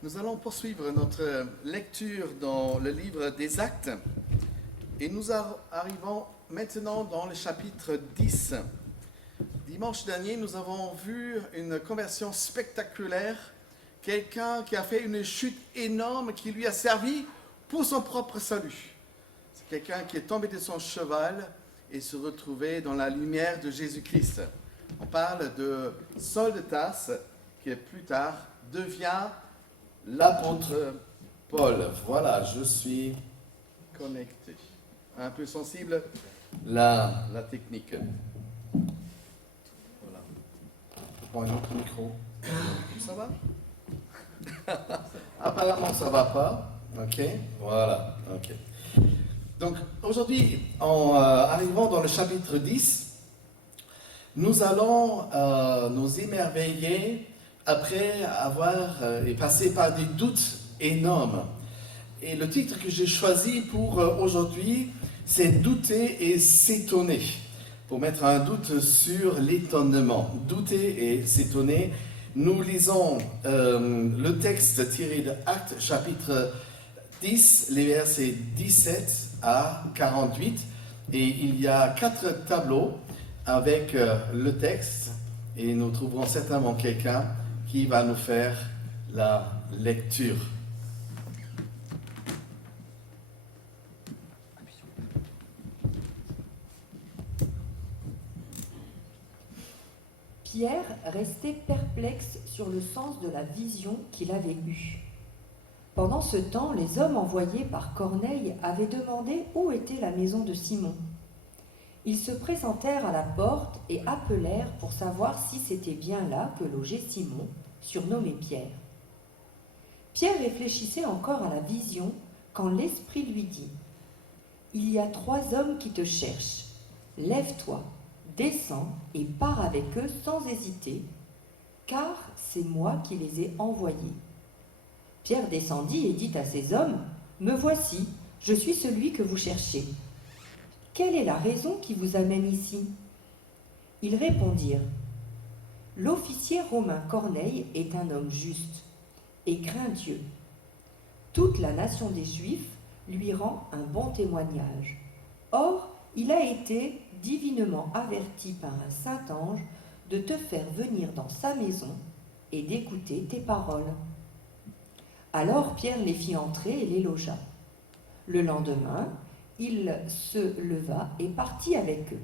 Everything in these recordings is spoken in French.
Nous allons poursuivre notre lecture dans le livre des Actes et nous arrivons maintenant dans le chapitre 10. Dimanche dernier, nous avons vu une conversion spectaculaire, quelqu'un qui a fait une chute énorme qui lui a servi pour son propre salut. C'est quelqu'un qui est tombé de son cheval et se retrouvait dans la lumière de Jésus-Christ. On parle de Saul de Tarse qui plus tard devient l'apôtre Paul. Voilà, je suis connecté. Un peu sensible, la technique. Voilà. Je prends un autre micro. Ça va? Apparemment, ça va pas. Ok, voilà. Ok. Donc, aujourd'hui, en arrivant dans le chapitre 10, nous allons nous émerveiller après avoir passé par des doutes énormes. Et le titre que j'ai choisi pour aujourd'hui, c'est « Douter et s'étonner », pour mettre un doute sur l'étonnement. Douter et s'étonner. Nous lisons le texte tiré de Actes, chapitre 10, les versets 17 à 48. Et il y a 4 tableaux avec le texte, et nous trouverons certainement quelqu'un qui va nous faire la lecture. Pierre restait perplexe sur le sens de la vision qu'il avait eue. Pendant ce temps, les hommes envoyés par Corneille avaient demandé où était la maison de Simon. Ils se présentèrent à la porte et appelèrent pour savoir si c'était bien là que logeait Simon, surnommé Pierre. Pierre réfléchissait encore à la vision quand l'Esprit lui dit « Il y a 3 hommes qui te cherchent. Lève-toi, descends et pars avec eux sans hésiter, car c'est moi qui les ai envoyés. » Pierre descendit et dit à ces hommes « Me voici, je suis celui que vous cherchez. Quelle est la raison qui vous amène ici ?» Ils répondirent « L'officier romain Corneille est un homme juste et craint Dieu. Toute la nation des Juifs lui rend un bon témoignage. Or, il a été divinement averti par un saint ange de te faire venir dans sa maison et d'écouter tes paroles. » Alors Pierre les fit entrer et les logea. Le lendemain, il se leva et partit avec eux.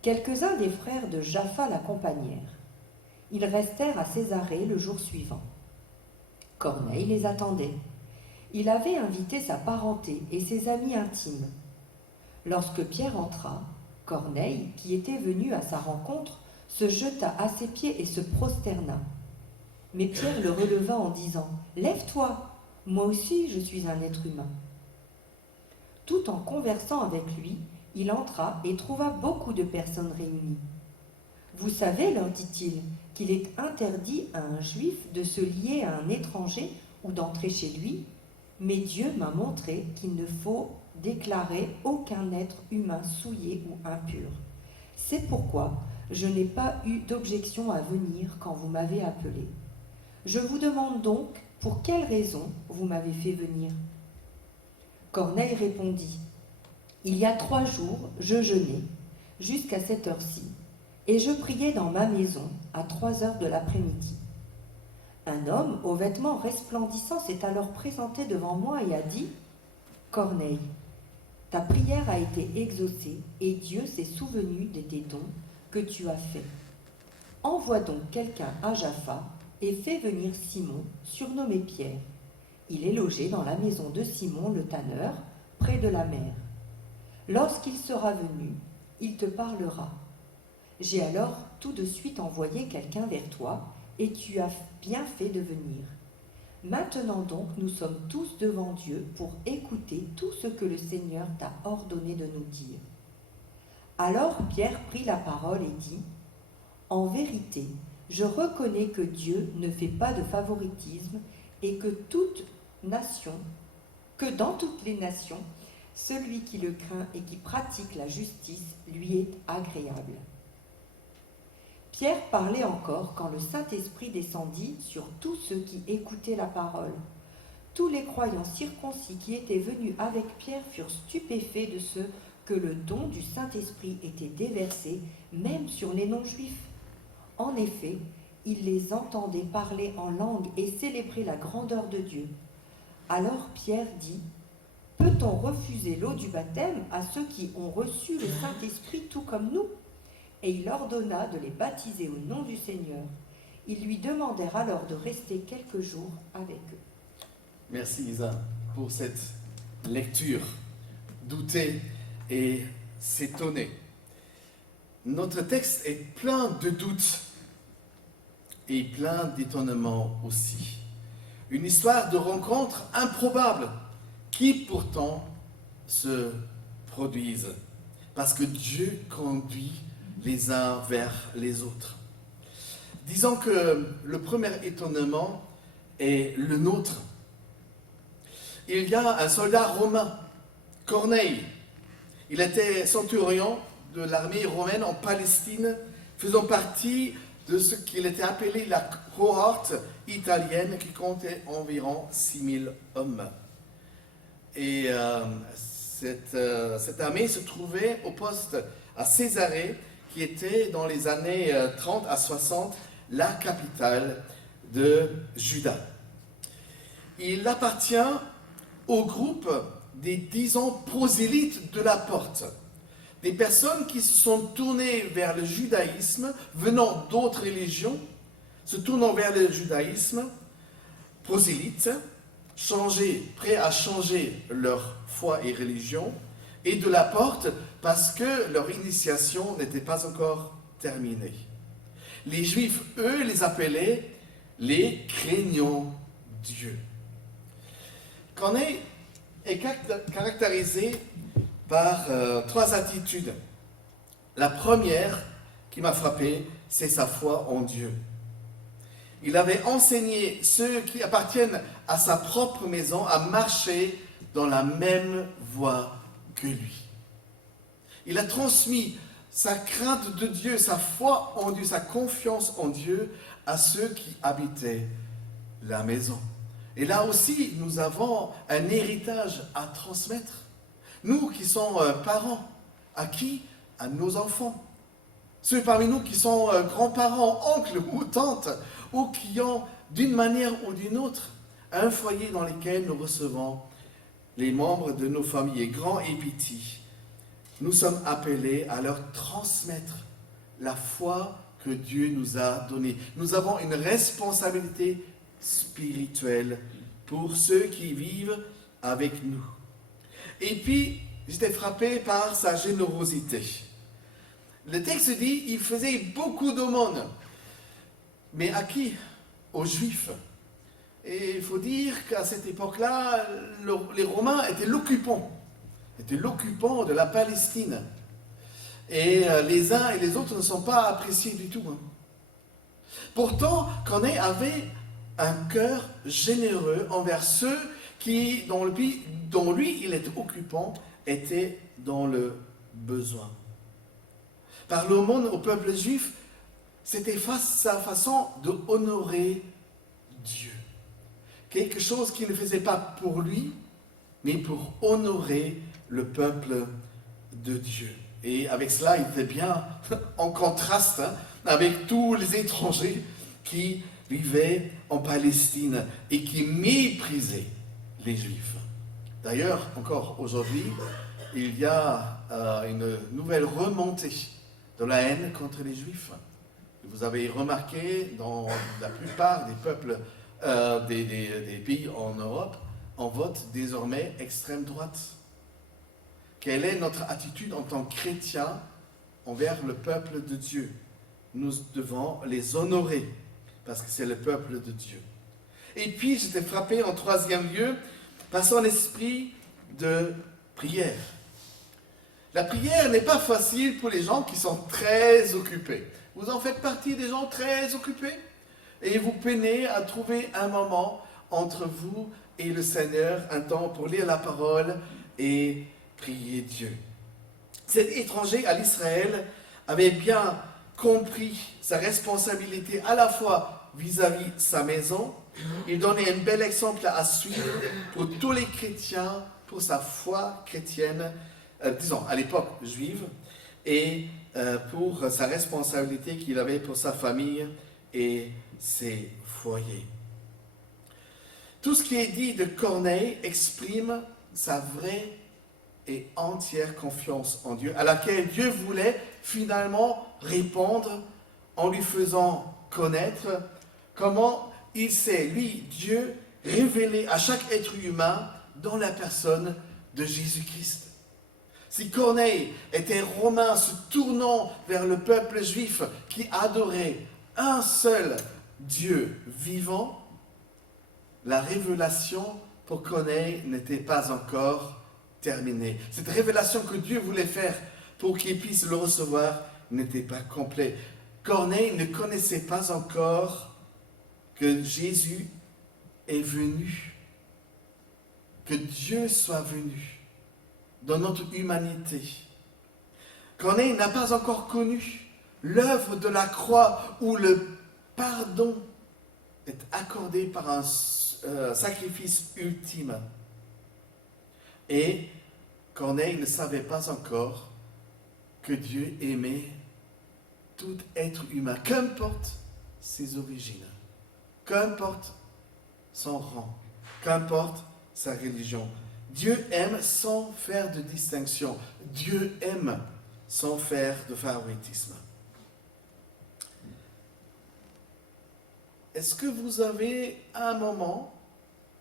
Quelques-uns des frères de Jaffa l'accompagnèrent. Ils restèrent à Césarée le jour suivant. Corneille les attendait. Il avait invité sa parenté et ses amis intimes. Lorsque Pierre entra, Corneille, qui était venu à sa rencontre, se jeta à ses pieds et se prosterna. Mais Pierre le releva en disant « Lève-toi, moi aussi je suis un être humain. » Tout en conversant avec lui, il entra et trouva beaucoup de personnes réunies. « Vous savez, leur dit-il, qu'il est interdit à un juif de se lier à un étranger ou d'entrer chez lui, mais Dieu m'a montré qu'il ne faut déclarer aucun être humain souillé ou impur. C'est pourquoi je n'ai pas eu d'objection à venir quand vous m'avez appelé. Je vous demande donc pour quelle raison vous m'avez fait venir. » Corneille répondit « Il y a 3 jours, je jeûnais, jusqu'à cette heure-ci, et je priais dans ma maison à 3 heures de l'après-midi. Un homme aux vêtements resplendissants s'est alors présenté devant moi et a dit « Corneille, ta prière a été exaucée et Dieu s'est souvenu de tes dons que tu as faits. Envoie donc quelqu'un à Jaffa et fais venir Simon, surnommé Pierre. Il est logé dans la maison de Simon le tanneur, près de la mer. Lorsqu'il sera venu, il te parlera. J'ai alors tout de suite envoyé quelqu'un vers toi, et tu as bien fait de venir. Maintenant donc, nous sommes tous devant Dieu pour écouter tout ce que le Seigneur t'a ordonné de nous dire. » Alors Pierre prit la parole et dit « En vérité, je reconnais que Dieu ne fait pas de favoritisme et que dans toutes les nations, celui qui le craint et qui pratique la justice lui est agréable. » Pierre parlait encore quand le Saint-Esprit descendit sur tous ceux qui écoutaient la parole. Tous les croyants circoncis qui étaient venus avec Pierre furent stupéfaits de ce que le don du Saint-Esprit était déversé, même sur les non-juifs. En effet, ils les entendaient parler en langue et célébrer la grandeur de Dieu. Alors Pierre dit : « Peut-on refuser l'eau du baptême à ceux qui ont reçu le Saint-Esprit tout comme nous ?» Et il ordonna de les baptiser au nom du Seigneur. Ils lui demandèrent alors de rester quelques jours avec eux. Merci Isa pour cette lecture. Douter et s'étonner. Notre texte est plein de doutes et plein d'étonnements aussi. Une histoire de rencontres improbables qui pourtant se produisent parce que Dieu conduit les uns vers les autres. Disons que le premier étonnement est le nôtre. Il y a un soldat romain, Corneille. Il était centurion de l'armée romaine en Palestine, faisant partie de ce qu'il était appelé la cohorte italienne qui comptait environ 6000 hommes. Et cette armée se trouvait au poste à Césarée, qui était dans les années 30 à 60 la capitale de Juda. Il appartient au groupe des 10 prosélytes de la porte, des personnes qui se sont tournées vers le judaïsme, venant d'autres religions, se tournant vers le judaïsme, prosélytes, prêts à changer leur foi et religion, et de la porte parce que leur initiation n'était pas encore terminée. Les Juifs, eux, les appelaient les craignants Dieu. Corneille est caractérisé par 3 attitudes. La première qui m'a frappé, c'est sa foi en Dieu. Il avait enseigné ceux qui appartiennent à sa propre maison à marcher dans la même voie que lui. Il a transmis sa crainte de Dieu, sa foi en Dieu, sa confiance en Dieu à ceux qui habitaient la maison. Et là aussi, nous avons un héritage à transmettre. Nous qui sommes parents, à qui ? À nos enfants. Ceux parmi nous qui sont grands-parents, oncles ou tantes, ou qui ont, d'une manière ou d'une autre, un foyer dans lequel nous recevons les membres de nos familles, grands et petits. Nous sommes appelés à leur transmettre la foi que Dieu nous a donnée. Nous avons une responsabilité spirituelle pour ceux qui vivent avec nous. Et puis, j'étais frappé par sa générosité. Le texte dit, il faisait beaucoup d'aumônes. Mais à qui ? Aux Juifs. Et il faut dire qu'à cette époque-là, les Romains étaient l'occupant de la Palestine. Et les uns et les autres ne sont pas appréciés du tout. Pourtant, Corneille avait un cœur généreux envers ceux qui, dont lui, il était occupant, étaient dans le besoin. Par l'aumône au peuple juif, c'était sa façon de honorer Dieu. Quelque chose qu'il ne faisait pas pour lui, mais pour honorer le peuple de Dieu. Et avec cela, il était bien en contraste avec tous les étrangers qui vivaient en Palestine et qui méprisaient les Juifs. D'ailleurs, encore aujourd'hui, il y a une nouvelle remontée de la haine contre les Juifs. Vous avez remarqué, dans la plupart des peuples des pays en Europe, on vote désormais extrême droite. Quelle est notre attitude en tant que chrétiens envers le peuple de Dieu ? Nous devons les honorer, parce que c'est le peuple de Dieu. Et puis, j'étais frappé en 3e lieu par son esprit de prière. La prière n'est pas facile pour les gens qui sont très occupés. Vous en faites partie des gens très occupés et vous peinez à trouver un moment entre vous et le Seigneur, un temps pour lire la parole et prier Dieu. Cet étranger à l'Israël avait bien compris sa responsabilité à la fois vis-à-vis de sa maison, il donnait un bel exemple à suivre pour tous les chrétiens, pour sa foi chrétienne, disons à l'époque juive, et pour sa responsabilité qu'il avait pour sa famille et ses foyers. Tout ce qui est dit de Corneille exprime sa vraie et entière confiance en Dieu, à laquelle Dieu voulait finalement répondre en lui faisant connaître comment il s'est, lui, Dieu, révélé à chaque être humain dans la personne de Jésus-Christ. Si Corneille était romain se tournant vers le peuple juif qui adorait un seul Dieu vivant, la révélation pour Corneille n'était pas encore terminée. Cette révélation que Dieu voulait faire pour qu'il puisse le recevoir n'était pas complète. Corneille ne connaissait pas encore que Jésus est venu, que Dieu soit venu dans notre humanité. Corneille n'a pas encore connu l'œuvre de la croix où le pardon est accordé par un sacrifice ultime. Et Corneille ne savait pas encore que Dieu aimait tout être humain, qu'importe ses origines, qu'importe son rang, qu'importe sa religion. Dieu aime sans faire de distinction. Dieu aime sans faire de favoritisme. Est-ce que vous avez un moment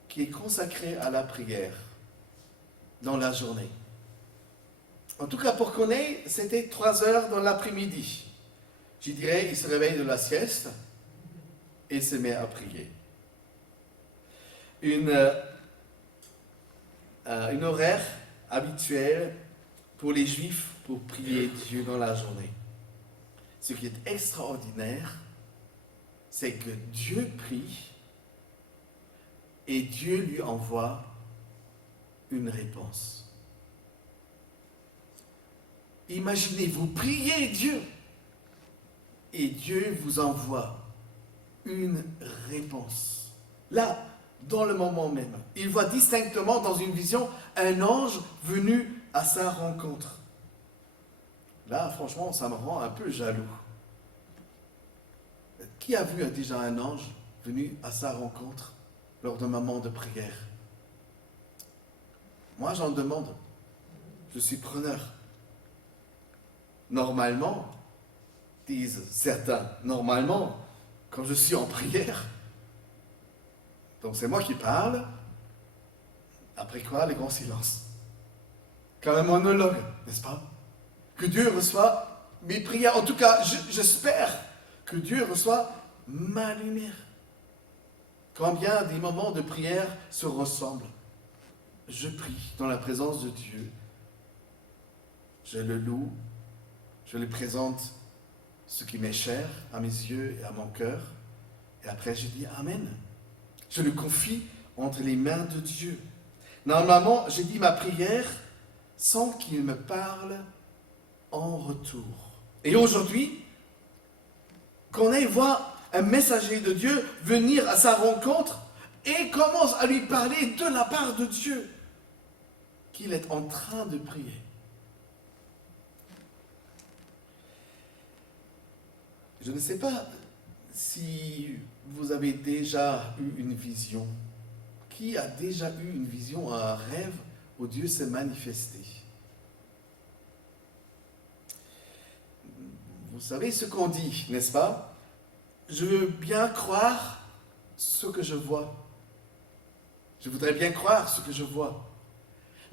qui est consacré à la prière dans la journée? En tout cas, pour Corneille, c'était 3 heures dans l'après-midi. Je dirais, il se réveille de la sieste et se met à prier. Une horaire habituelle pour les Juifs pour prier Dieu dans la journée. Ce qui est extraordinaire, c'est que Dieu prie et Dieu lui envoie une réponse. Imaginez, vous priez Dieu et Dieu vous envoie une réponse. Là, dans le moment même, il voit distinctement dans une vision un ange venu à sa rencontre. Là, franchement, ça me rend un peu jaloux. Qui a vu déjà un ange venu à sa rencontre lors d'un moment de prière? Moi, j'en demande. Je suis preneur. Normalement, disent certains, normalement, quand je suis en prière, donc c'est moi qui parle, après quoi, les grands silences. Comme un monologue, n'est-ce pas? Que Dieu reçoit mes prières. En tout cas, j'espère que Dieu reçoit ma lumière. Combien des moments de prière se ressemblent? Je prie dans la présence de Dieu. Je le loue. Je lui présente ce qui m'est cher à mes yeux et à mon cœur. Et après, je dis Amen. Je le confie entre les mains de Dieu. Normalement, je dis ma prière sans qu'il me parle en retour. Et aujourd'hui, Corneille voit un messager de Dieu venir à sa rencontre et commence à lui parler de la part de Dieu qu'il est en train de prier. Je ne sais pas si vous avez déjà eu une vision. Qui a déjà eu une vision, un rêve où Dieu s'est manifesté? Vous savez ce qu'on dit, n'est-ce pas? Je veux bien croire ce que je vois. Je voudrais bien croire ce que je vois.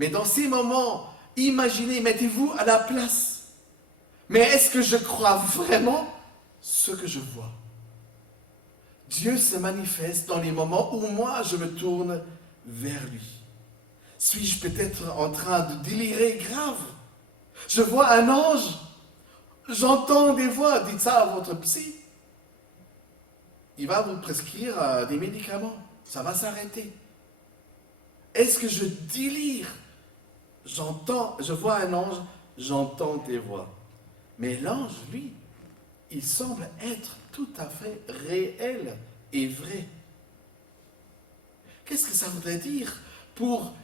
Mais dans ces moments, imaginez, mettez-vous à la place. Mais est-ce que je crois vraiment ce que je vois? Dieu se manifeste dans les moments où moi je me tourne vers lui. Suis-je peut-être en train de délirer grave? Je vois un ange, j'entends des voix, dites ça à votre psy. Il va vous prescrire des médicaments, ça va s'arrêter. Est-ce que je délire? Je vois un ange, j'entends des voix. Mais l'ange, lui, il semble être tout à fait réel et vrai. Qu'est-ce que ça voudrait dire pour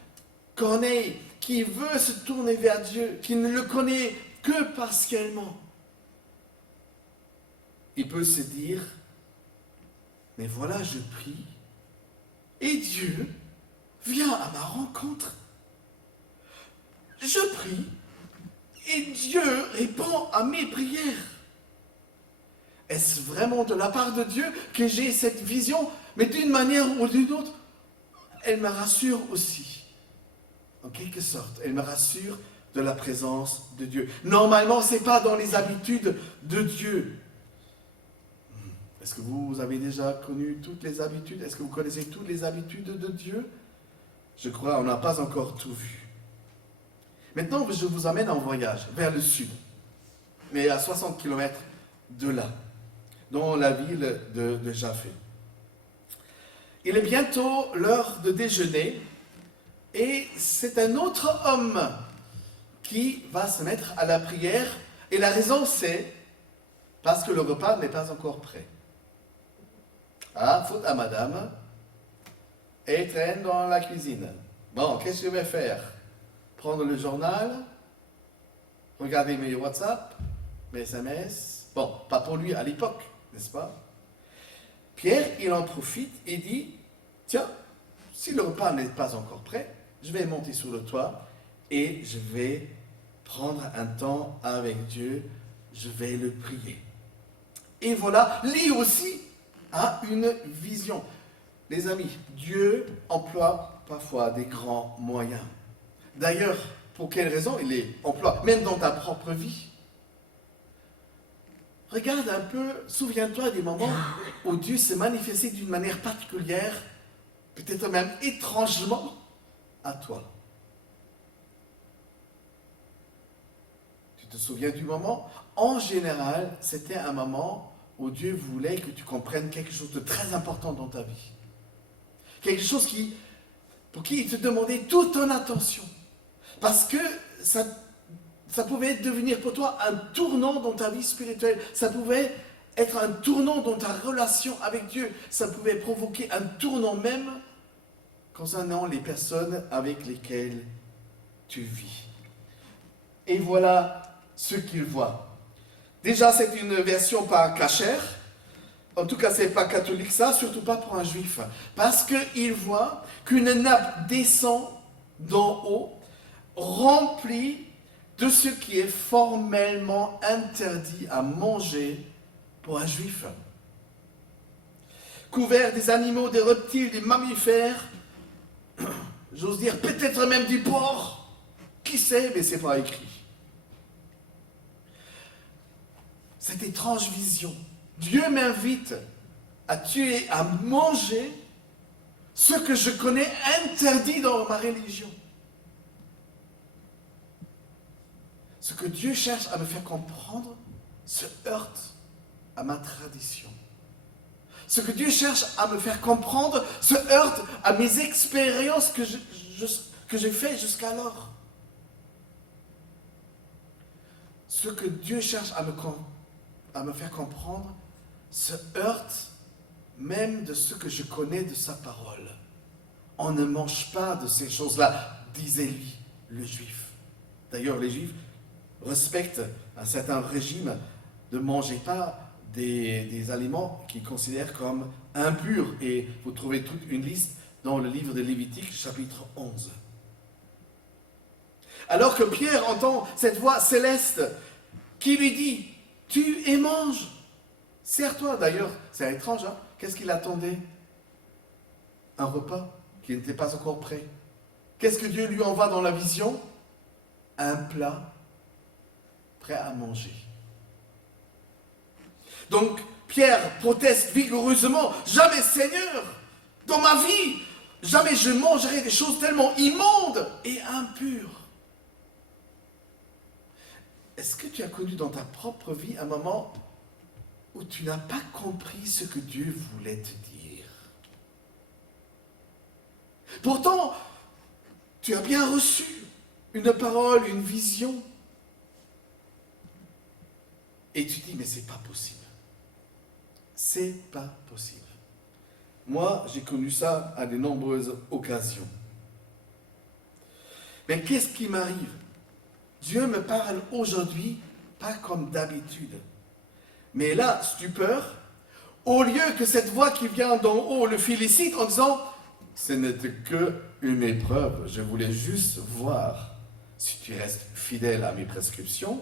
Corneille qui veut se tourner vers Dieu, qui ne le connaît que partiellement? Il peut se dire, mais voilà, je prie, et Dieu vient à ma rencontre. Je prie, et Dieu répond à mes prières. Est-ce vraiment de la part de Dieu que j'ai cette vision? Mais d'une manière ou d'une autre, elle me rassure aussi. En quelque sorte, elle me rassure de la présence de Dieu. Normalement, ce n'est pas dans les habitudes de Dieu. Est-ce que vous avez déjà connu toutes les habitudes? Est-ce que vous connaissez toutes les habitudes de Dieu? Je crois qu'on n'a pas encore tout vu. Maintenant, je vous amène en voyage vers le sud, mais à 60 km de là, dans la ville de Jaffé. Il est bientôt l'heure de déjeuner et c'est un autre homme qui va se mettre à la prière. Et la raison, c'est parce que le repas n'est pas encore prêt. Ah, faute à madame, et traîne dans la cuisine. Bon, qu'est-ce que je vais faire? Prendre le journal, regarder mes WhatsApp, mes SMS. Bon, pas pour lui à l'époque, n'est-ce pas? Pierre, il en profite et dit, tiens, si le repas n'est pas encore prêt, je vais monter sur le toit et je vais prendre un temps avec Dieu, je vais le prier. Et voilà, lui aussi a une vision. Les amis, Dieu emploie parfois des grands moyens. D'ailleurs, pour quelle raison il les emploie? Même dans ta propre vie. Regarde un peu, souviens-toi des moments où Dieu s'est manifesté d'une manière particulière, peut-être même étrangement, à toi. Tu te souviens du moment? En général, c'était un moment où Dieu voulait que tu comprennes quelque chose de très important dans ta vie. Quelque chose pour qui il te demandait toute ton attention. Parce que ça pouvait devenir pour toi un tournant dans ta vie spirituelle. Ça pouvait être un tournant dans ta relation avec Dieu. Ça pouvait provoquer un tournant même concernant les personnes avec lesquelles tu vis. Et voilà ce qu'il voit. Déjà, c'est une version pas cachère. En tout cas, c'est pas catholique ça, surtout pas pour un juif. Parce qu'il voit qu'une nappe descend d'en haut, remplie de ce qui est formellement interdit à manger pour un juif. Couvert des animaux, des reptiles, des mammifères, j'ose dire peut-être même du porc, qui sait, mais c'est pas écrit. Cette étrange vision, Dieu m'invite à tuer, à manger ce que je connais interdit dans ma religion. Ce que Dieu cherche à me faire comprendre se heurte à ma tradition. Ce que Dieu cherche à me faire comprendre se heurte à mes expériences que j'ai faites jusqu'alors. Ce que Dieu cherche à me faire comprendre se heurte même de ce que je connais de sa parole. On ne mange pas de ces choses-là, disait-lui, le juif. D'ailleurs, les juifs respectent un certain régime de ne manger pas des aliments qu'ils considèrent comme impurs. Et vous trouvez toute une liste dans le livre de Lévitique, chapitre 11. Alors que Pierre entend cette voix céleste qui lui dit « Tue et mange !» Sers-toi. D'ailleurs, c'est étrange, hein? Qu'est-ce qu'il attendait? Un repas qui n'était pas encore prêt. Qu'est-ce que Dieu lui envoie dans la vision? Un plat prêt à manger. Donc, Pierre proteste vigoureusement, « Jamais, Seigneur, dans ma vie, jamais je mangerai des choses tellement immondes et impures. » Est-ce que tu as connu dans ta propre vie un moment où tu n'as pas compris ce que Dieu voulait te dire? Pourtant, tu as bien reçu une parole, une vision. Et tu dis, mais c'est pas possible. C'est pas possible. Moi, j'ai connu ça à de nombreuses occasions. Mais qu'est-ce qui m'arrive? Dieu me parle aujourd'hui, pas comme d'habitude. Mais là, stupeur, au lieu que cette voix qui vient d'en haut le félicite en disant « Ce n'était qu'une épreuve, je voulais juste voir si tu restes fidèle à mes prescriptions »,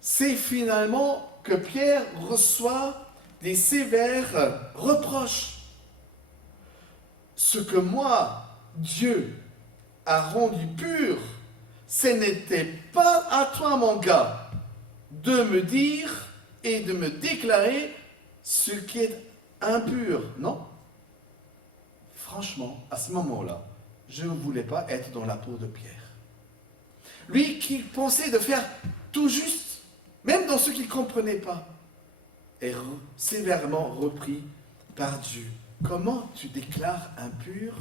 c'est finalement que Pierre reçoit des sévères reproches. Ce que moi, Dieu, a rendu pur, ce n'était pas à toi, mon gars, de me dire et de me déclarer ce qui est impur. Non. Franchement, à ce moment-là, je ne voulais pas être dans la peau de Pierre. Lui qui pensait de faire tout juste, même dans ce qu'il ne comprenait pas, est sévèrement repris par Dieu. Comment tu déclares impur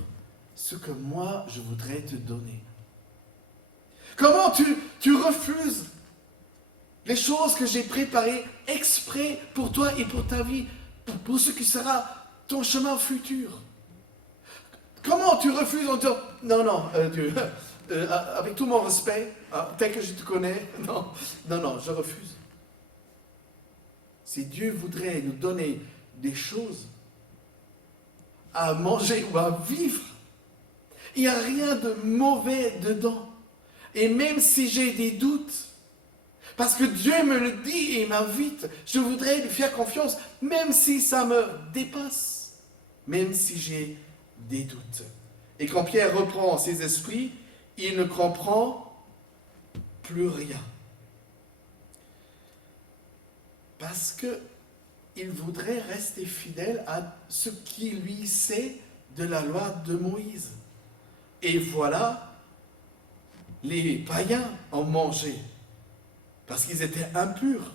ce que moi je voudrais te donner? Comment tu refuses les choses que j'ai préparées exprès pour toi et pour ta vie, pour ce qui sera ton chemin futur? Comment tu refuses en disant non, Dieu, avec tout mon respect, tel que je te connais, non, je refuse. Si Dieu voudrait nous donner des choses à manger ou à vivre, il n'y a rien de mauvais dedans. Et même si j'ai des doutes, parce que Dieu me le dit et m'invite, je voudrais lui faire confiance, même si ça me dépasse, même si j'ai des doutes. Et quand Pierre reprend ses esprits, il ne comprend plus rien. Parce qu'il voudrait rester fidèle à ce qui lui sait de la loi de Moïse. Et voilà, les païens ont mangé, parce qu'ils étaient impurs.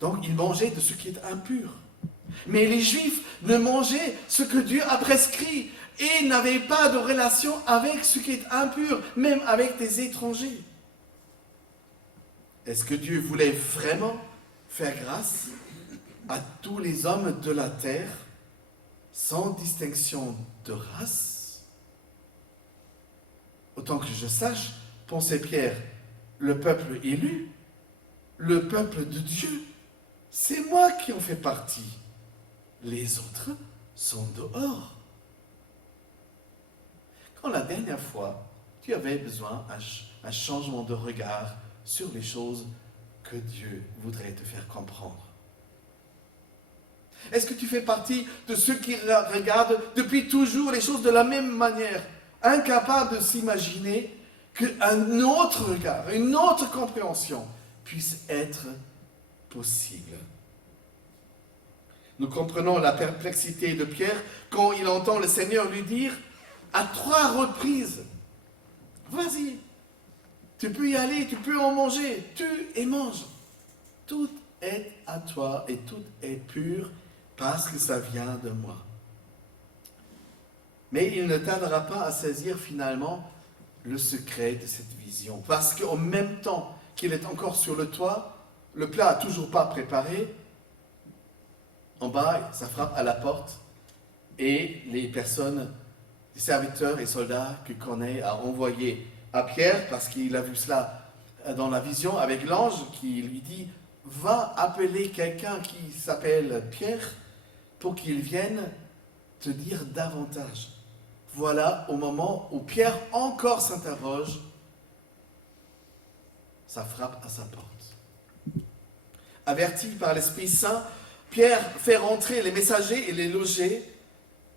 Donc ils mangeaient de ce qui est impur. Mais les Juifs ne mangeaient ce que Dieu a prescrit et n'avaient pas de relation avec ce qui est impur, même avec des étrangers. Est-ce que Dieu voulait vraiment faire grâce à tous les hommes de la terre sans distinction de race? Autant que je sache, pensait Pierre, le peuple élu, le peuple de Dieu, c'est moi qui en fais partie. Les autres sont dehors. Quand la dernière fois, tu avais besoin d'un changement de regard sur les choses que Dieu voudrait te faire comprendre? Est-ce que tu fais partie de ceux qui regardent depuis toujours les choses de la même manière, incapables de s'imaginer qu'un autre regard, une autre compréhension puisse être possible? Nous comprenons la perplexité de Pierre quand il entend le Seigneur lui dire à 3 reprises, vas-y, tu peux y aller, tu peux en manger, tue et mange. Tout est à toi et tout est pur parce que ça vient de moi. Mais il ne tardera pas à saisir finalement le secret de cette vision. Parce qu'en même temps qu'il est encore sur le toit, le plat n'a toujours pas préparé. En bas, ça frappe à la porte et les personnes, les serviteurs et soldats que Corneille a envoyés à Pierre, parce qu'il a vu cela dans la vision avec l'ange qui lui dit « Va appeler quelqu'un qui s'appelle Pierre pour qu'il vienne te dire davantage. » Voilà, au moment où Pierre encore s'interroge, ça frappe à sa porte. Averti par l'Esprit Saint, Pierre fait rentrer les messagers et les loger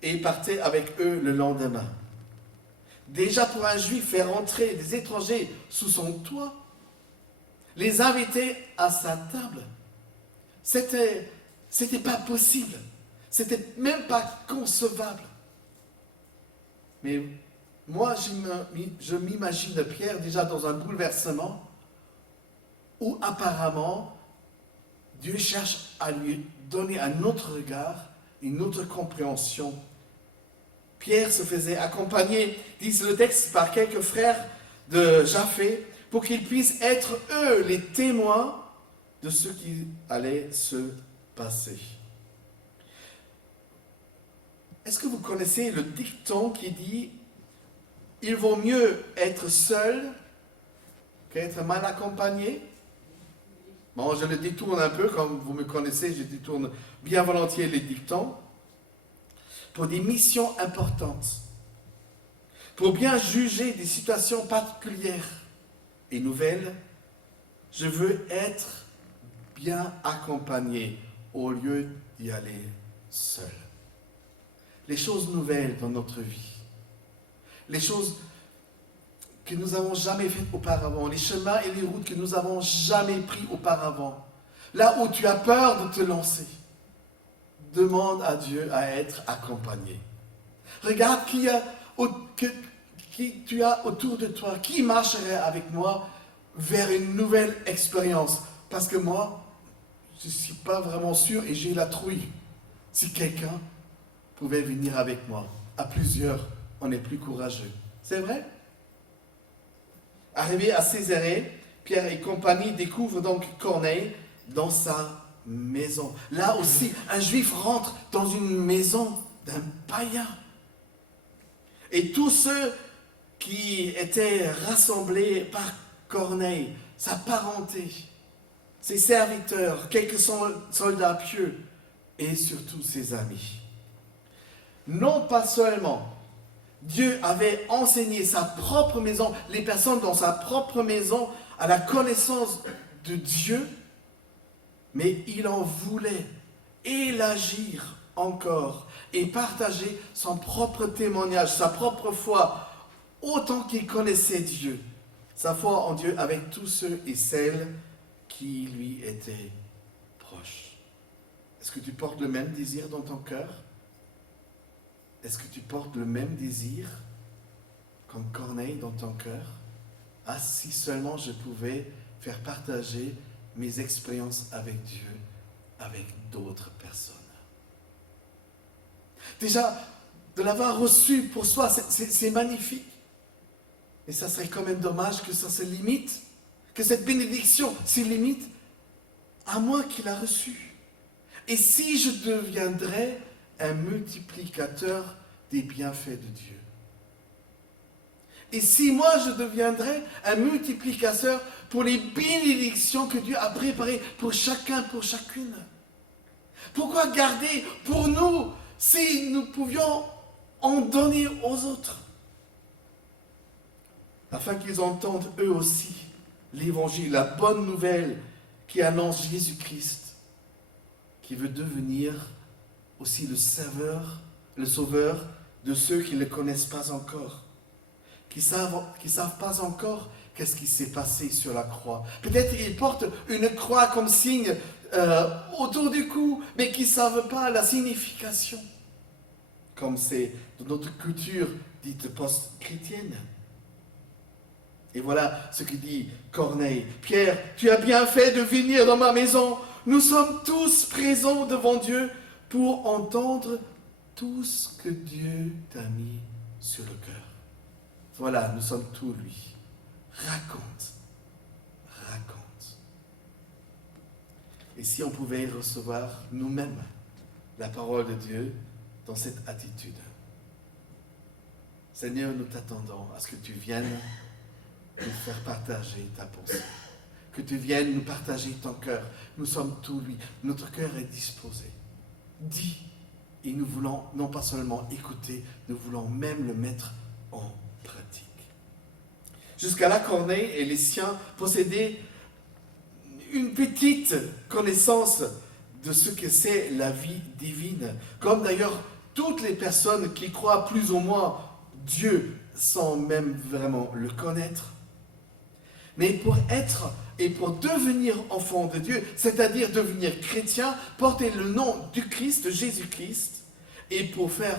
et partait avec eux le lendemain. Déjà pour un juif, faire rentrer des étrangers sous son toit, les inviter à sa table, c'était pas possible, c'était même pas concevable. Mais moi, je m'imagine Pierre déjà dans un bouleversement où apparemment Dieu cherche à lui donner un autre regard, une autre compréhension. Pierre se faisait accompagner, dit le texte, par quelques frères de Japhée, pour qu'ils puissent être eux les témoins de ce qui allait se passer. Est-ce que vous connaissez le dicton qui dit « Il vaut mieux être seul qu'être mal accompagné » Bon, je le détourne un peu, comme vous me connaissez, je détourne bien volontiers les dictons. Pour des missions importantes, pour bien juger des situations particulières et nouvelles, je veux être bien accompagné au lieu d'y aller seul. Les choses nouvelles dans notre vie, les choses que nous n'avons jamais faites auparavant, les chemins et les routes que nous n'avons jamais pris auparavant, là où tu as peur de te lancer, demande à Dieu à être accompagné. Regarde qui tu as autour de toi, qui marcherait avec moi vers une nouvelle expérience. Parce que moi, je ne suis pas vraiment sûr et j'ai la trouille. Si quelqu'un pouvait venir avec moi, à plusieurs, on est plus courageux. C'est vrai? Arrivé à Césarée, Pierre et compagnie découvrent donc Corneille dans sa maison. Là aussi, un juif rentre dans une maison d'un païen. Et tous ceux qui étaient rassemblés par Corneille, sa parenté, ses serviteurs, quelques soldats pieux et surtout ses amis. Non pas seulement Dieu avait enseigné sa propre maison, les personnes dans sa propre maison, à la connaissance de Dieu, mais il en voulait élargir encore et partager son propre témoignage, sa propre foi, autant qu'il connaissait Dieu, sa foi en Dieu avec tous ceux et celles qui lui étaient proches. Est-ce que tu portes le même désir dans ton cœur? Est-ce que tu portes le même désir comme Corneille dans ton cœur? Ah, si seulement je pouvais faire partager mes expériences avec Dieu, avec d'autres personnes. Déjà, de l'avoir reçu pour soi, c'est magnifique. Et ça serait quand même dommage que ça se limite, que cette bénédiction se limite à moi qui l'a reçu. Et si je deviendrais un multiplicateur des bienfaits de Dieu? Et si moi je deviendrais un multiplicateur pour les bénédictions que Dieu a préparées pour chacun, pour chacune? Pourquoi garder pour nous si nous pouvions en donner aux autres? Afin qu'ils entendent eux aussi l'évangile, la bonne nouvelle qui annonce Jésus-Christ, qui veut devenir aussi le sauveur de ceux qui ne le connaissent pas encore, qui savent pas encore qu'est-ce qui s'est passé sur la croix. Peut-être ils portent une croix comme signe autour du cou, mais qui ne savent pas la signification, comme c'est de notre culture dite post-chrétienne. Et voilà ce que dit Corneille. « Pierre, tu as bien fait de venir dans ma maison. Nous sommes tous présents devant Dieu pour entendre tout ce que Dieu t'a mis sur le cœur. » Voilà, nous sommes tout lui. Raconte. Et si on pouvait recevoir nous-mêmes la parole de Dieu dans cette attitude. Seigneur, nous t'attendons à ce que tu viennes nous faire partager ta pensée. Que tu viennes nous partager ton cœur. Nous sommes tout lui. Notre cœur est disposé. Dis. Et nous voulons non pas seulement écouter, nous voulons même le mettre en pratique. Jusqu'à là, Corneille et les siens possédaient une petite connaissance de ce que c'est la vie divine. Comme d'ailleurs toutes les personnes qui croient plus ou moins Dieu sans même vraiment le connaître. Mais pour être et pour devenir enfant de Dieu, c'est-à-dire devenir chrétien, porter le nom du Christ, de Jésus-Christ, et pour faire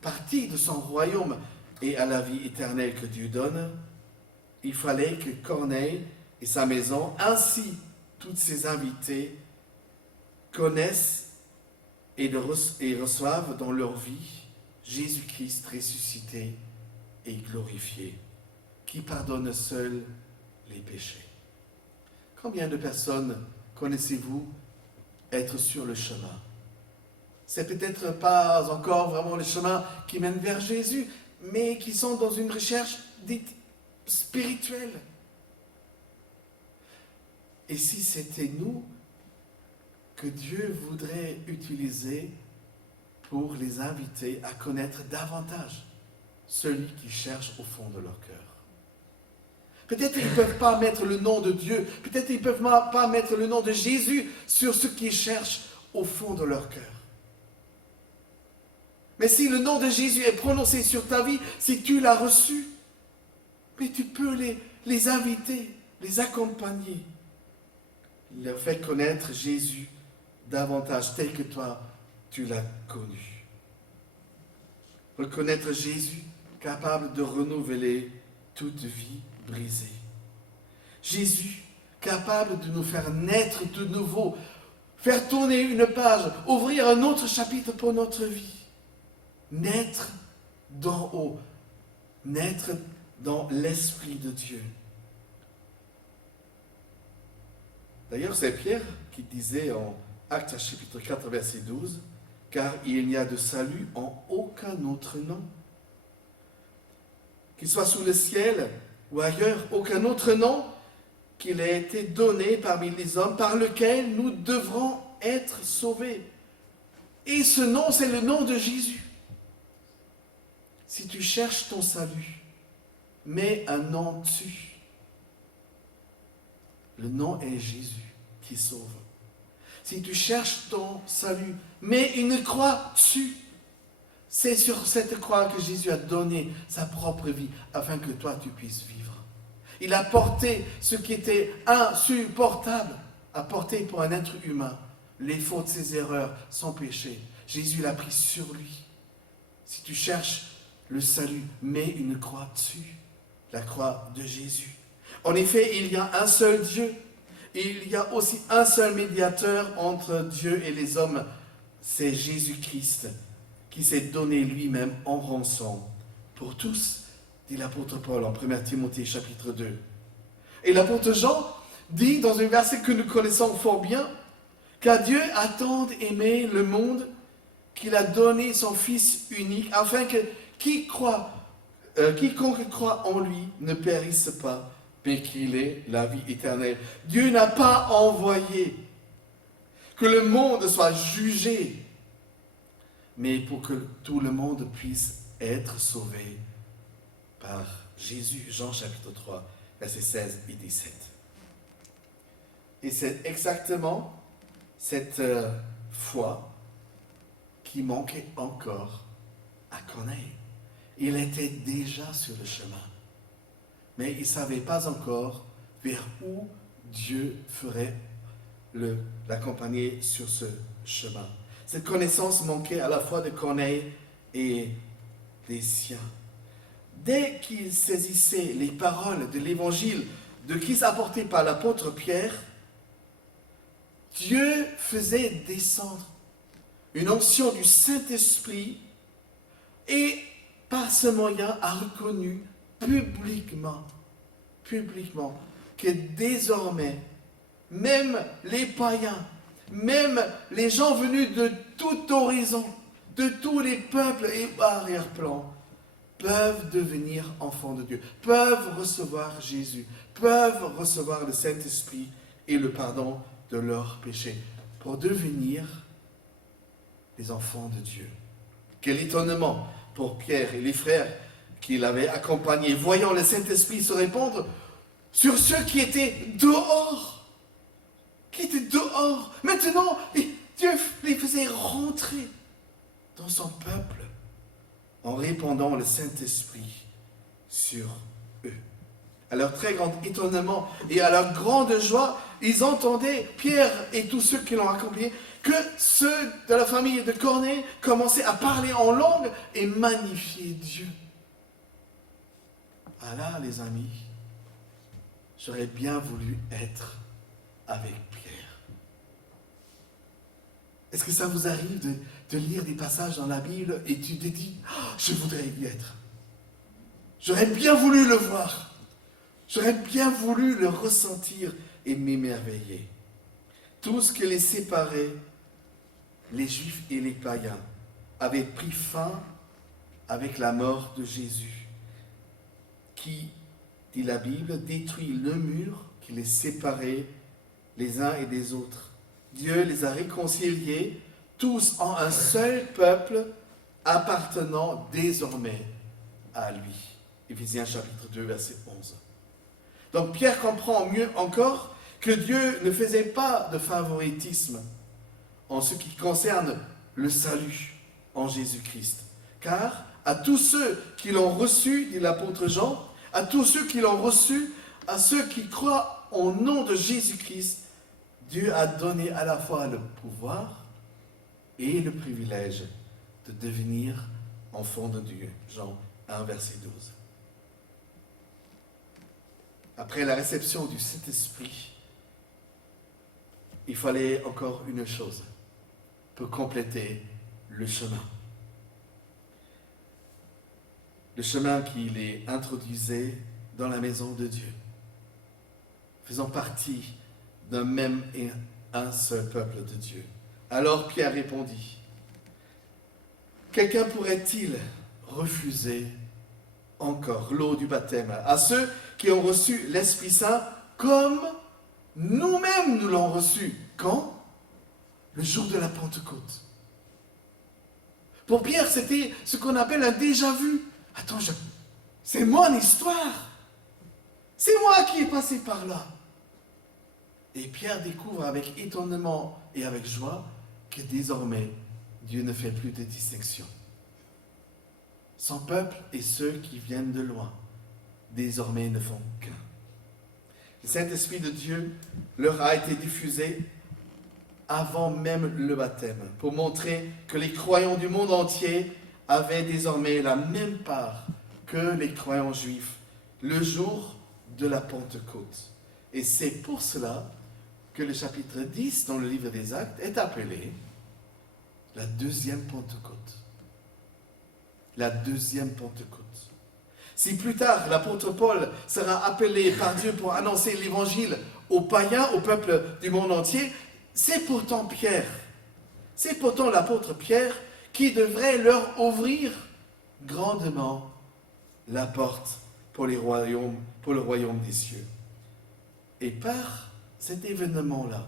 partie de son royaume et à la vie éternelle que Dieu donne, il fallait que Corneille et sa maison, ainsi tous ses invités, connaissent et reçoivent dans leur vie Jésus-Christ ressuscité et glorifié, qui pardonne seul les péchés. Combien de personnes connaissez-vous être sur le chemin? C'est peut-être pas encore vraiment le chemin qui mène vers Jésus, mais qui sont dans une recherche dite spirituelle. Et si c'était nous que Dieu voudrait utiliser pour les inviter à connaître davantage celui qui cherche au fond de leur cœur? Peut-être qu'ils ne peuvent pas mettre le nom de Dieu, peut-être qu'ils ne peuvent pas mettre le nom de Jésus sur ce qu'ils cherchent au fond de leur cœur. Mais si le nom de Jésus est prononcé sur ta vie, si tu l'as reçu, mais tu peux les inviter, les accompagner, leur faire connaître Jésus davantage tel que toi, tu l'as connu. Reconnaître Jésus capable de renouveler toute vie brisée. Jésus capable de nous faire naître de nouveau, faire tourner une page, ouvrir un autre chapitre pour notre vie. Naître d'en haut, naître dans l'Esprit de Dieu. D'ailleurs, c'est Pierre qui disait en Actes chapitre 4, verset 12, « Car il n'y a de salut en aucun autre nom, qu'il soit sous le ciel ou ailleurs, aucun autre nom qu'il ait été donné parmi les hommes par lequel nous devrons être sauvés. » Et ce nom, c'est le nom de Jésus. Si tu cherches ton salut, mets un nom dessus. Le nom est Jésus qui sauve. Si tu cherches ton salut, mets une croix dessus. C'est sur cette croix que Jésus a donné sa propre vie afin que toi tu puisses vivre. Il a porté ce qui était insupportable à porter pour un être humain. Les fautes, ses erreurs, son péché. Jésus l'a pris sur lui. Si tu cherches le salut, mets une croix dessus. La croix de Jésus. En effet, il y a un seul Dieu. Il y a aussi un seul médiateur entre Dieu et les hommes. C'est Jésus-Christ qui s'est donné lui-même en rançon pour tous, dit l'apôtre Paul en 1 Timothée chapitre 2. Et l'apôtre Jean dit dans un verset que nous connaissons fort bien, car Dieu a tant aimé le monde qu'il a donné son Fils unique afin que quiconque croit en lui ne périsse pas, mais qu'il ait la vie éternelle. Dieu n'a pas envoyé que le monde soit jugé, mais pour que tout le monde puisse être sauvé par Jésus. Jean chapitre 3, versets 16 et 17. Et c'est exactement cette foi qui manquait encore à Corneille. Il était déjà sur le chemin, mais il ne savait pas encore vers où Dieu ferait l'accompagner sur ce chemin. Cette connaissance manquait à la fois de Corneille et des siens. Dès qu'il saisissait les paroles de l'évangile de Christ apporté par l'apôtre Pierre, Dieu faisait descendre une onction du Saint-Esprit et par ce moyen a reconnu publiquement que désormais, même les païens, même les gens venus de tout horizon, de tous les peuples et arrière-plans, peuvent devenir enfants de Dieu, peuvent recevoir Jésus, peuvent recevoir le Saint-Esprit et le pardon de leurs péchés, pour devenir les enfants de Dieu. Quel étonnement pour Pierre et les frères qui l'avaient accompagné, voyant le Saint-Esprit se répandre sur ceux qui étaient dehors. Maintenant, Dieu les faisait rentrer dans son peuple en répandant le Saint-Esprit sur eux. À leur très grand étonnement et à leur grande joie, ils entendaient, Pierre et tous ceux qui l'ont accompagné, que ceux de la famille de Corneille commençaient à parler en langue et magnifier Dieu. Ah là, les amis, j'aurais bien voulu être avec Pierre. Est-ce que ça vous arrive de lire des passages dans la Bible et tu te dis, oh, je voudrais y être. J'aurais bien voulu le voir. J'aurais bien voulu le ressentir et m'émerveiller. tout ce qui les séparait, les Juifs et les païens, avait pris fin avec la mort de Jésus, qui, dit la Bible, détruit le mur qui les séparait les uns et des autres. Dieu les a réconciliés tous en un seul peuple appartenant désormais à lui. Éphésiens chapitre 2, verset 11. Donc Pierre comprend mieux encore que Dieu ne faisait pas de favoritisme en ce qui concerne le salut en Jésus-Christ. Car à tous ceux qui l'ont reçu, dit l'apôtre Jean, à tous ceux qui l'ont reçu, à ceux qui croient au nom de Jésus-Christ, Dieu a donné à la fois le pouvoir et le privilège de devenir enfant de Dieu. Jean 1, verset 12. Après la réception du Saint-Esprit, il fallait encore une chose pour compléter le chemin. Le chemin qui les introduisait dans la maison de Dieu, faisant partie d'un même et un seul peuple de Dieu. Alors Pierre répondit, « Quelqu'un pourrait-il refuser encore l'eau du baptême à ceux qui ont reçu l'Esprit Saint comme nous-mêmes nous l'avons reçu. » Quand? Le jour de la Pentecôte. Pour Pierre, c'était ce qu'on appelle un déjà-vu. Attends, c'est mon histoire. C'est moi qui ai passé par là. Et Pierre découvre avec étonnement et avec joie que désormais, Dieu ne fait plus de distinction. Son peuple et ceux qui viennent de loin, désormais ne font qu'un. Le Saint-Esprit de Dieu leur a été diffusé avant même le baptême, pour montrer que les croyants du monde entier avaient désormais la même part que les croyants juifs, le jour de la Pentecôte. Et c'est pour cela que le chapitre 10 dans le livre des Actes est appelé la deuxième Pentecôte. La deuxième Pentecôte. Si plus tard l'apôtre Paul sera appelé par Dieu pour annoncer l'évangile aux païens, au peuple du monde entier, c'est pourtant Pierre, c'est pourtant l'apôtre Pierre qui devrait leur ouvrir grandement la porte pour le royaume des cieux. Et par cet événement-là,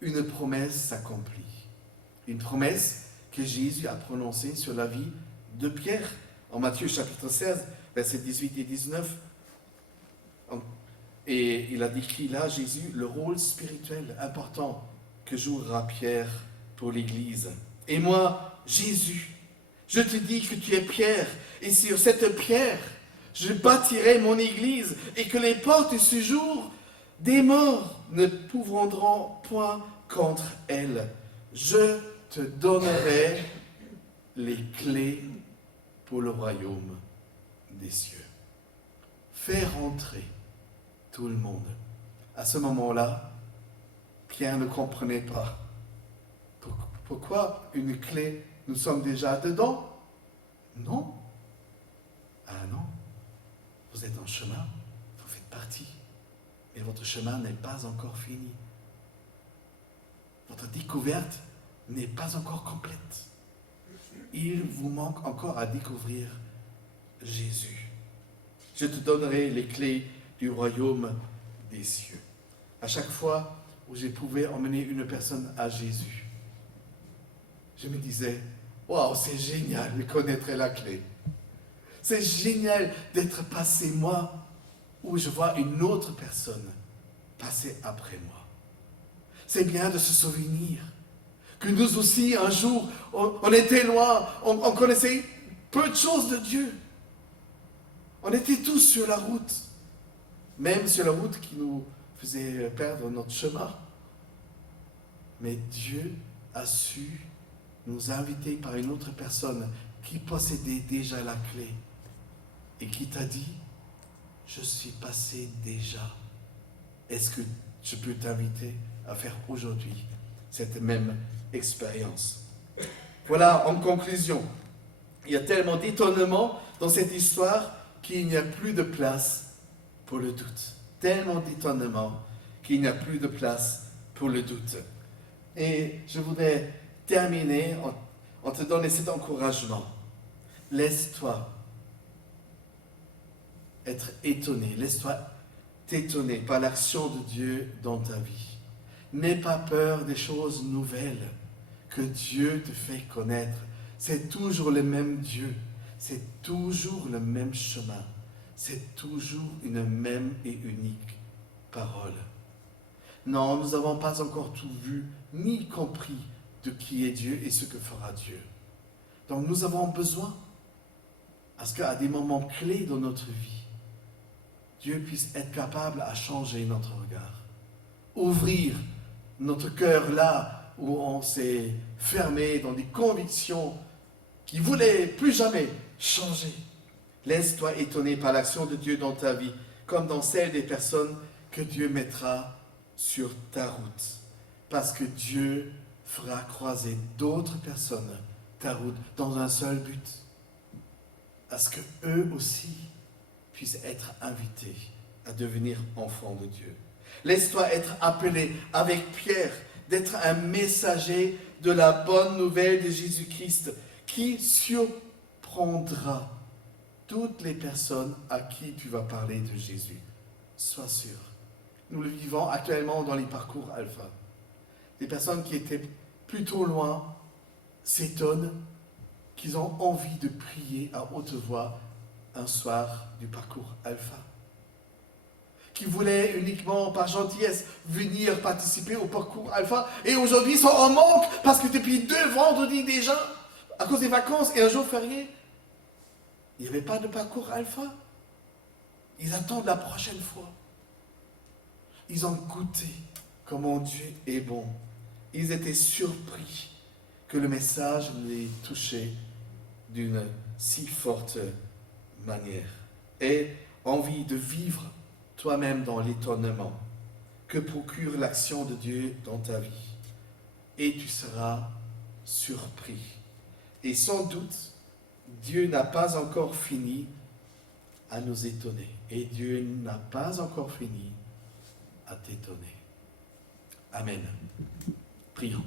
une promesse s'accomplit. Une promesse que Jésus a prononcée sur la vie de Pierre. En Matthieu chapitre 16, versets 18 et 19, et il a décrit là, Jésus, le rôle spirituel important que jouera Pierre pour l'Église. Et moi, Jésus, je te dis que tu es Pierre, et sur cette pierre, je bâtirai mon Église, et que les portes de ce jour des morts ne pourront point contre elle. Je te donnerai les clés pour le royaume des cieux. Fais rentrer tout le monde. À ce moment-là, Pierre ne comprenait pas. Pourquoi une clé? Nous sommes déjà dedans? Non. Ah non. Vous êtes en chemin, vous faites partie. Mais votre chemin n'est pas encore fini. Votre découverte n'est pas encore complète. Il vous manque encore à découvrir Jésus. Je te donnerai les clés du royaume des cieux. À chaque fois où je pouvais emmener une personne à Jésus, je me disais, waouh, c'est génial de connaître la clé. C'est génial d'être passé moi, où je vois une autre personne passer après moi. C'est bien de se souvenir que nous aussi, un jour, on était loin, on connaissait peu de choses de Dieu. On était tous sur la route, même sur la route qui nous faisait perdre notre chemin. Mais Dieu a su nous inviter par une autre personne qui possédait déjà la clé et qui t'a dit, je suis passé déjà. Est-ce que je peux t'inviter à faire aujourd'hui cette même expérience? Voilà, en conclusion, il y a tellement d'étonnement dans cette histoire qu'il n'y a plus de place pour le doute. Tellement d'étonnement qu'il n'y a plus de place pour le doute. Et je voudrais terminer en te donnant cet encouragement. Laisse-toi être étonné, laisse-toi t'étonner par l'action de Dieu dans ta vie. N'aie pas peur des choses nouvelles que Dieu te fait connaître. C'est toujours le même Dieu, c'est toujours le même chemin, c'est toujours une même et unique parole. Non, nous n'avons pas encore tout vu, ni compris de qui est Dieu et ce que fera Dieu. Donc nous avons besoin, parce qu'à des moments clés dans notre vie, Dieu puisse être capable à changer notre regard, ouvrir notre cœur là où on s'est fermé dans des convictions qui ne voulaient plus jamais changer. Laisse-toi étonner par l'action de Dieu dans ta vie, comme dans celle des personnes que Dieu mettra sur ta route. Parce que Dieu fera croiser d'autres personnes ta route dans un seul but. Parce que eux aussi puissent être invités à devenir enfants de Dieu. Laisse-toi être appelé avec Pierre d'être un messager de la bonne nouvelle de Jésus-Christ qui surprendra toutes les personnes à qui tu vas parler de Jésus. Sois sûr. Nous le vivons actuellement dans les parcours alpha. Des personnes qui étaient plutôt loin s'étonnent qu'ils ont envie de prier à haute voix un soir du parcours alpha. Qui voulaient uniquement par gentillesse venir participer au parcours alpha et aujourd'hui sont en manque parce que depuis 2 vendredis déjà, à cause des vacances et un jour férié, il n'y avait pas de parcours alpha. Ils attendent la prochaine fois. Ils ont goûté comment Dieu est bon. Ils étaient surpris que le message les touchait d'une si forte manière. Et envie de vivre toi-même dans l'étonnement que procure l'action de Dieu dans ta vie. Et tu seras surpris. Et sans doute, Dieu n'a pas encore fini à nous étonner. Et Dieu n'a pas encore fini à t'étonner. Amen. Prions.